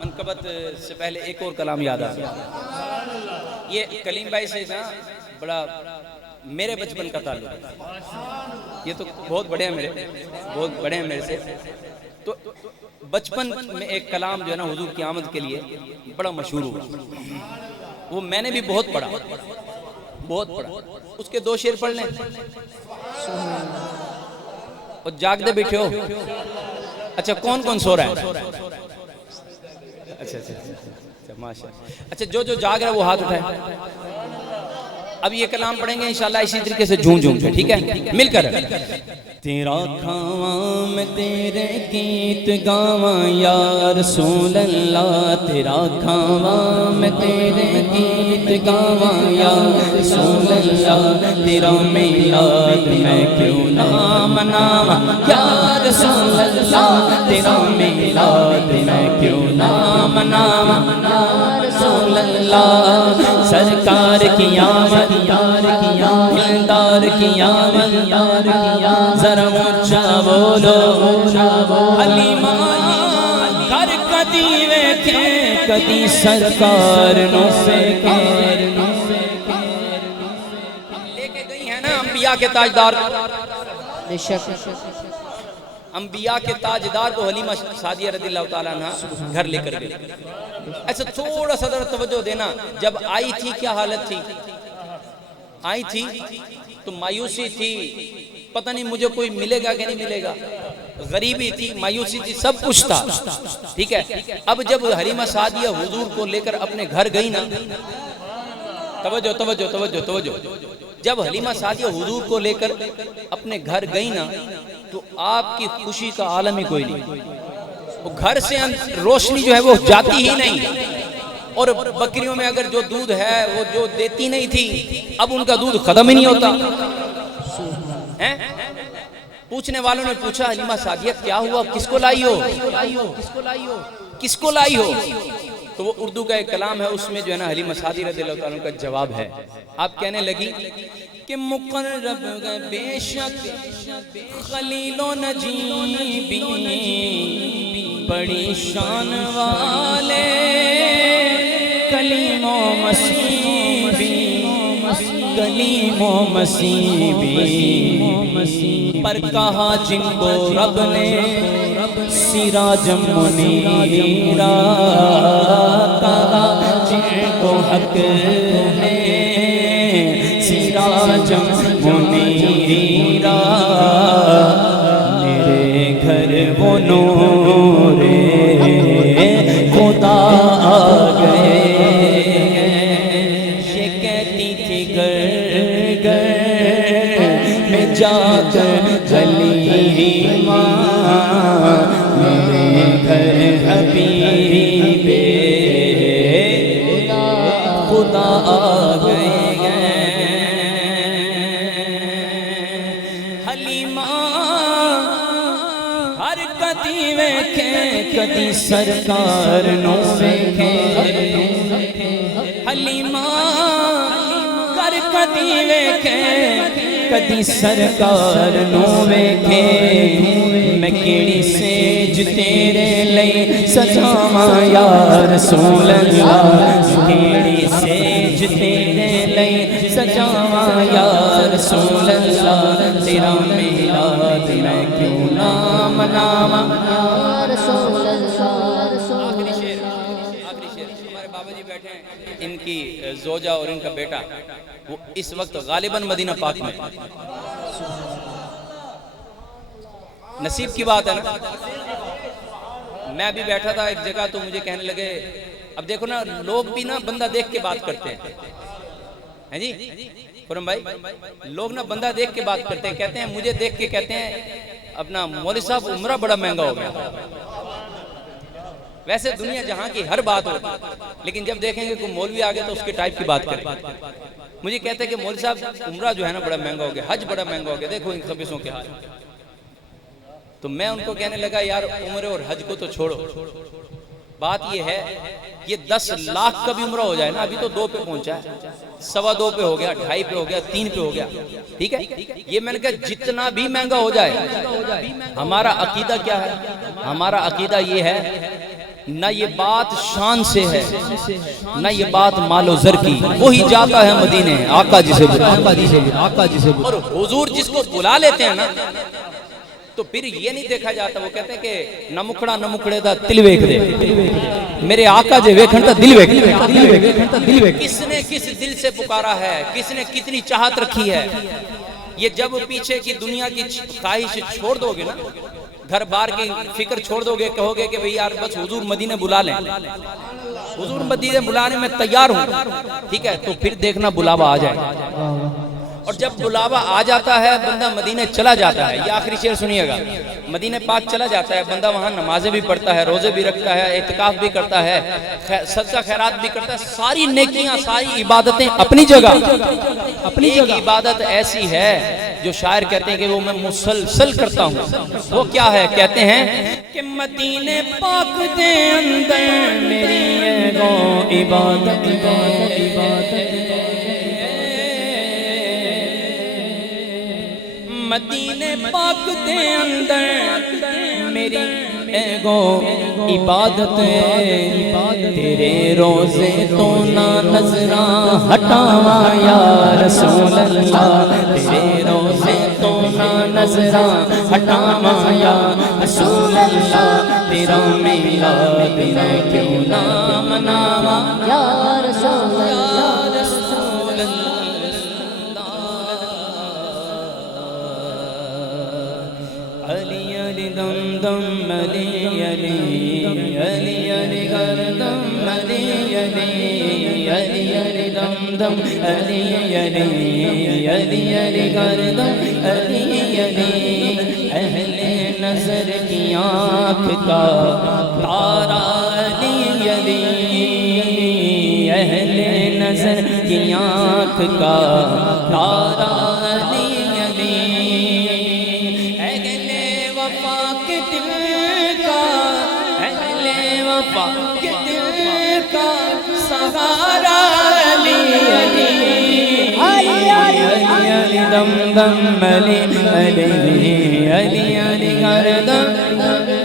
منقبت سے پہلے ایک اور کلام یاد آ گیا. یہ کلیم بھائی سے نا بڑا میرے بچپن کا تعلق ہے. یہ تو بہت بڑے ہیں میرے سے. تو بچپن میں ایک کلام جو ہے نا حضور کی آمد کے لیے بڑا مشہور ہوا. وہ میں نے بھی بہت پڑھا. اس کے 2 شعر پڑھ لیں اور جاگ دے بیٹھے ہو. اچھا کون کون سو رہا ہے؟ اچھا ماشاءاللہ. اچھا جو جاگ رہا ہے وہ ہاتھ اٹھائے. اب یہ کلام پڑھیں گے انشاءاللہ اسی طریقے سے جھوم کے. ٹھیک ہے مل کر. تیرا کھاواں میں تیرے گیت گاواں یا رسول اللہ. تیرا کھاواں میں تیرے گیت گاواں یا رسول اللہ. تیرا میلاد میں کیوں نہ مناواں یا رسول اللہ. تیرا میلاد میں کیوں نہ مناواں یا رسول اللہ. سرکار کی آمد دلدار کی آمد ذرا اونچا بولو حلیمہ گھر کدی ویکھے کدی سرکار نو ویکھے. لے کے گئی ہے نا انبیاء کے تاجدار بے شک انبیاء کے تاجدار کو حلیمہ سعدیہ رضی اللہ تعالیٰ عنہ گھر لے کر گئی. ایسا تھوڑا سا ذرا توجہ دینا. جب آئی تھی کیا حالت تھی؟ آئی تھی تو مایوسی تھی, پتہ نہیں مجھے کوئی ملے گا کہ نہیں ملے گا. غریبی تھی, مایوسی تھی, سب کچھ تھا. ٹھیک ہے. اب جب حلیمہ سعدیہ حضور کو لے کر اپنے گھر گئی نا, توجہ. جب حلیمہ سعدیہ حضور کو لے کر اپنے گھر گئی نا تو آپ کی خوشی کا عالم ہی کوئی نہیں. وہ گھر سے روشنی جو ہے وہ جاتی ہی نہیں. اور بکریوں میں اگر جو دودھ ہے وہ جو دیتی نہیں تھی, اب ان کا دودھ ختم ہی نہیں ہوتا. پوچھنے والوں نے پوچھا حلیمہ سعدیہ کیا ہوا, کس کو لائی ہو؟ تو وہ اردو کا ایک کلام ہے, اس میں جو ہے نا حلیمہ سعدیہ رضی اللہ تعالیٰ کا جواب ہے. آپ کہنے لگی کہ مقرب بے شک خلیل و نجیبی بڑی شان والے کلیم و مسیبی پر کہا جن کو رب نے سراجم منیرا, کہا جن کو حق ہے سراجم منیرا. میرے گھر وہ نور خدا آ گئے. یہ کہتی تھی گر میں جا کر حلیمہ میرے گھر حبیب خدا آ گئے. حلیمہ ہر کدی ویکھے کدی سرکار نو ویکھے. حلیمہ ہر کدی ویکھے کدی سرکار نو ویکھے. میں کیڑی سیج تیرے لئی سجاواں یا رسول اللہ. کیڑی سیج تیرے لئی سجاواں یا رسول اللہ. تیرا میلاد میں کیوں نہ مناواں یا رسول اللہ. آخری شعر. ہمارے بابا جی بیٹھے ہیں, ان کی زوجہ اور ان کا بیٹا وہ اس وقت غالباً مدینہ پاک میں. نصیب کی بات ہے نا. میں ابھی بیٹھا تھا ایک جگہ تو مجھے کہنے لگے, اب دیکھو نا لوگ بھی نا بندہ دیکھ کے بات کرتے ہیں جی خرم بھائی. لوگ نا بندہ دیکھ کے بات کرتے ہیں, کہتے ہیں مجھے دیکھ کے کہتے ہیں اپنا مولوی صاحب عمرہ بڑا مہنگا ہو گیا. ویسے دنیا جہاں کی ہر بات ہوتی, لیکن جب دیکھیں گے کوئی مولوی آگے تو اس کے ٹائپ کی بات کریں. مجھے کہتے ہیں کہ مولوی صاحب عمرہ جو ہے نا بڑا مہنگا ہو گیا, حج بڑا مہنگا ہو گیا, دیکھو ان خبیثوں کے حال. تو میں ان کو کہنے لگا یار عمرے اور حج کو تو چھوڑو, بات یہ ہے یہ 10 لاکھ کا بھی عمرہ ہو جائے نا, ابھی تو 2 پہ پہنچا ہے, 2.25 پہ ہو گیا, 2.5 پہ ہو گیا, 3 پہ ہو گیا. ٹھیک ہے, یہ میں نے کہا جتنا بھی مہنگا ہو جائے, ہمارا عقیدہ کیا ہے؟ ہمارا عقیدہ یہ ہے نہ یہ بات شان سے ہے نہ یہ بات مال و زر کی، وہی جاتا ہے مدینے آقا جسے اور حضور جس کو بلا لیتے ہیں نا تو پھر یہ نہیں دیکھا جاتا، وہ کہتے ہیں کہ نہ مکھڑا نہ مکھڑے دا دل ویکھ دے، میرے آقا جے ویکھن دا دل ویکھ، کس نے کس دل سے پکارا ہے، کس نے کتنی چاہت رکھی ہے۔ یہ جب پیچھے کی دنیا کی خواہش چھوڑ دو گے نا، گھر بار کی فکر چھوڑ دو گے، کہو گے کہ بھئی یار بس حضور مدینے بلا لیں، حضور مدینے بلانے میں تیار ہوں، ٹھیک ہے، تو پھر دیکھنا بلاوا آ جائے گا۔ اور جب بلاوا آ جاتا ہے بندہ مدینے چلا جاتا ہے، یہ آخری شعر سنیے گا، مدینے پاک چلا جاتا ہے بندہ، وہاں نمازیں بھی پڑھتا ہے، روزے بھی رکھتا ہے، اعتکاف بھی کرتا ہے، صدقہ خیرات بھی کرتا ہے، ساری نیکیاں ساری عبادتیں اپنی جگہ۔ ایک عبادت ایسی ہے جو شاعر کہتے ہیں کہ وہ میں مسلسل کرتا ہوں، وہ کیا ہے؟ کہتے ہیں کہ مدینے پاک دے اندر میری ایگو عبادت مدینے پاک دے اندر میری ایگو عبادت، تیرے روزے تو نہ نظراں ہٹاواں یا رسول اللہ، تیرے روزے تو نہ نظراں ہٹاواں یا رسول اللہ، تیرا میلاد میں کیوں نہ مناواں یا رسول اللہ۔ علی علی دم دم علی علی علی علی گردم علی علی علی علی دم دم علی علی علی علی گردم علی علی، اہل نظر کی آنکھ کا تارا علی علی، اہل نظر کی آنکھ کا تارا علی علی، کے دل کا سہارا علی علی، علی علی دم دم علی علی علی علی گردم